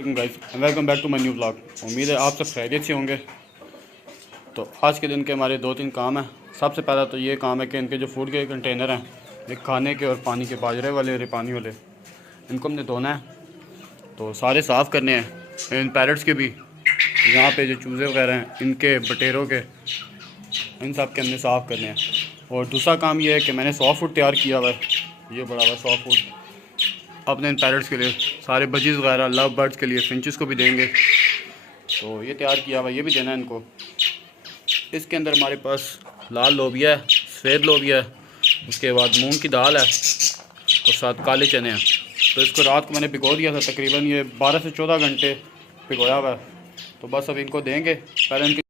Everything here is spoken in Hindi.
Guys welcome back to my new vlog. उम्मीद है आप सब खैरियत से होंगे। तो आज के दिन के हमारे 2-3 काम हैं। सबसे पहला तो ये काम है कि इनके जो फूड के कंटेनर हैं, एक खाने के और पानी के, बाजरे वाले और पानी वाले, इनको हमने धोना है। तो सारे साफ़ करने हैं, इन पैरेट्स के भी, यहाँ पे जो चूज़े वगैरह हैं इनके, बटेरों के, इन सब के हमने साफ़ करने हैं। और दूसरा काम ये है कि मैंने सॉफ्ट फूड तैयार किया हुआ है, ये बड़ा हुआ सॉफ्ट फूड अपने इन पैरट्स के लिए, सारे बजीज़ वगैरह लव बर्ड्स के लिए, फिंचेस को भी देंगे। तो ये तैयार किया हुआ, ये भी देना है इनको। इसके अंदर हमारे पास लाल लोबिया है, सफ़ेद लोबिया है, उसके बाद मूंग की दाल है और साथ काले चने हैं। तो इसको रात को मैंने भिगो दिया था, तकरीबन ये 12 से 14 घंटे भिगोया हुआ है। तो बस अब इनको देंगे। पहले इनकी